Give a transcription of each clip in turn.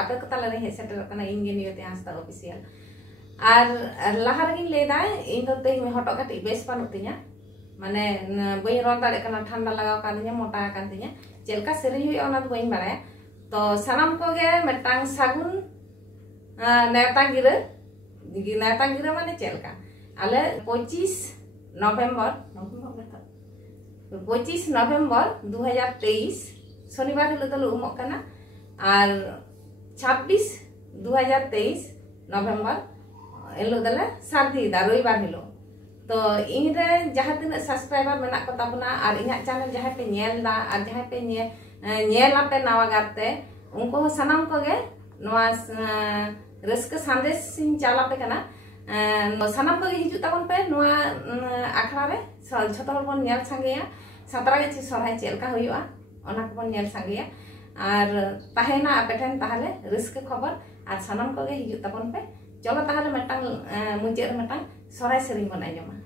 आपे को ताले हे सेटल कना इंगे नियते हांसदा ऑफिशियल और लहा रगिन लेदा इन तो ते हटो कटी बेस पानु तिया माने बई रोन दाड़े कना ठंडा लगाव कादिया मोटा कान तिया चेलका सेरेन हुई ओना बई बाड़ाया तो सनाम को गे मेटांग सागुन नेता गिरा माने चेलका आले 25 नवंबर 25 नवंबर 2023 शनिवार हिलो दल उमक कना और 26 2023 नवंबर हिलो दले सार्दी दा रविवार हिलो तो इनरे जहां तीन सब्सक्राइबर मेना को ताबना और इना चैनल जहां पे नेल दा और जहां पे नेला पे नवा गाते उनको सनाम को गे नवा रस्क संदेश सिंह चाला पे कना सनाम को हिजु ताबन पे नवा आखड़ा रे छोटा हर बन नेल संगेया सतरा के सरहाय चेलका हुआ ओना को बन नेल संगेया और ताहेना आपेठन ताहले रिस्क खबर और सनाम को गे हिजु ताबन पे चलो ताहले मेटांग मुंचे रे मेटांग सरहाय सेरिंग बन आजमा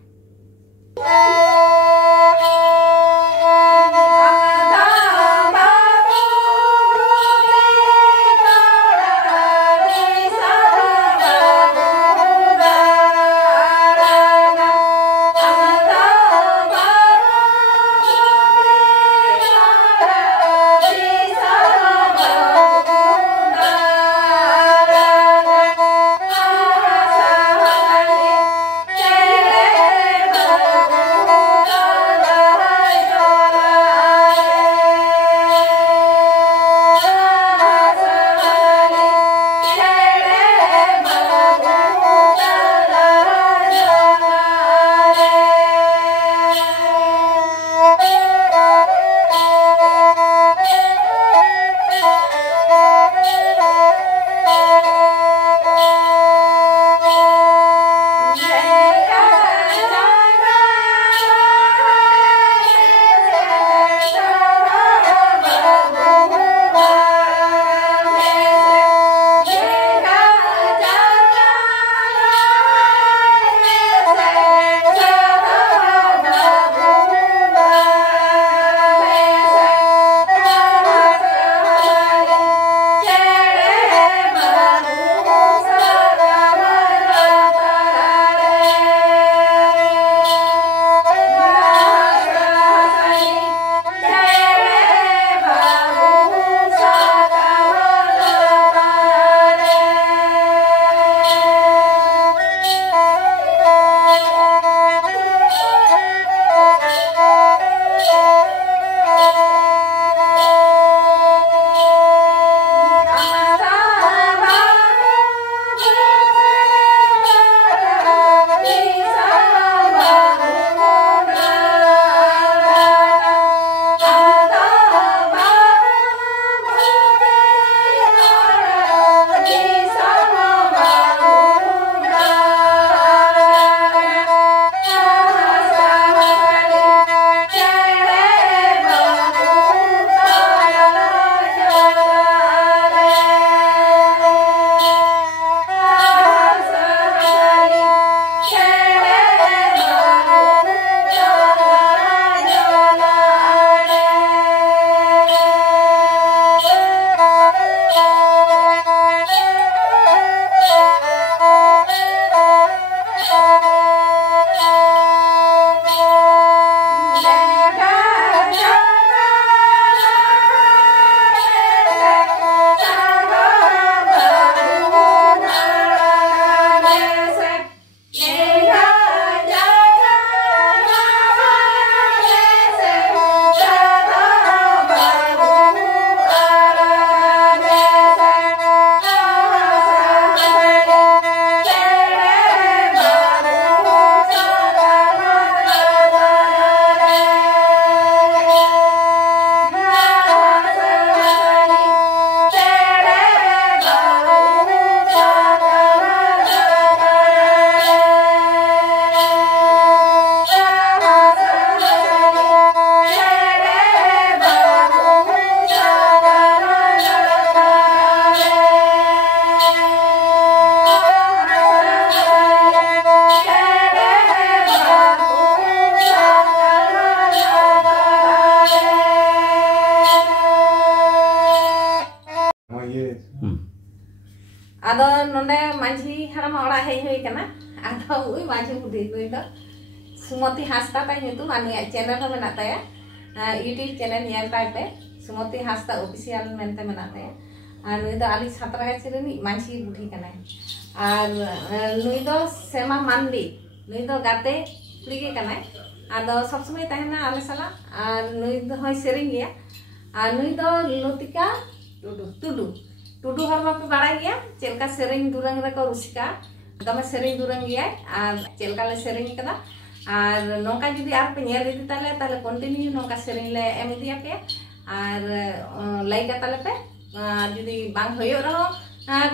नोंडे माझी हाड़ामा ओड़ा हेज हुई कना आदो उई माझी बुढ़ी नुई दो सुमति हांसदा ताई ᱧᱩᱛᱩᱢ ᱟᱨ ᱱᱩᱭᱟᱜ ᱪᱮᱱᱮᱞ ᱦᱚᱸ ᱢᱮᱱᱟᱜ ᱛᱟᱭᱟ यूट्यूब चैनल ᱧᱮᱞ ᱛᱟᱭ ᱯᱮ सुमति हांसदा ऑफिशियल मेनते मेनाᱜ ᱛᱟᱭᱟ ᱟᱨ ᱱᱩᱭ ᱫᱚ ᱟᱞᱤ ᱥᱟᱛᱨᱟᱜᱟᱪᱷᱤ ᱨᱤᱱᱤᱡ ᱢᱟᱹᱡᱷᱤ ᱵᱩढ़ी ᱠᱟᱱᱟᱭ ᱟᱨ ᱱᱩᱭ ᱫᱚ सेमा मांडी नुई दो गाते कुड़ी गे कनाय आदो सब समय तहना आले साला आर नुई दो होय सेरिंग गया आर नुई दो लतिका टुडू टुडू हर बापे बाड़ा गया चेलका सेरिंग दुरंग रे को रुसिका दमे सेरिंग दुरंग गया आर चेलका ले सेरिंग कदा आर नोका जुदी आर पे नेल इदी ताले ताले कंटिन्यू नोका सेरिंग ले एम दिया पे आर लाइक ताले पे जुदी बांग होयो रहो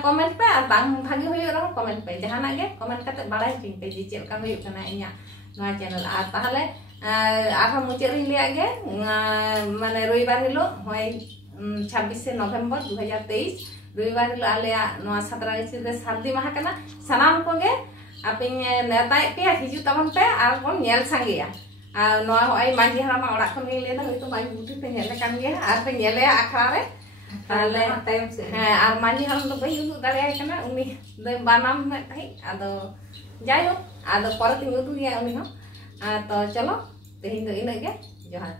कमेंट पे और बांग भागी होयो रहो कमेंट पे जहाना गे कमेंट करते बाड़ाय चिन पे जे चेलका होयो कना इया नोआ चैनल आर ताहले आरो मुचे रि लिया गे माने रविवार हिलो होय 26 नवंबर 2023 रविवार हिलो आले नोआ सातरागाछी रे सार्दी माहा कना सनाम को गे आपिन नेताय पे हिजु तमन पे आर कोन नेल संगेया आ नोआ होय मांझी हामा ओड़ा खन गे लेना होय तो मांझी बुटी पे नेले कान गे आर पे नेले आखरा रे ताले टाइम से आर मांझी हाम तो बई उदु दाड़े आय कना उनी बानाम में ताई आदो जायो आदो परत उदु गया उनी हो तो चलो तेहिं दो इना गे जोहार।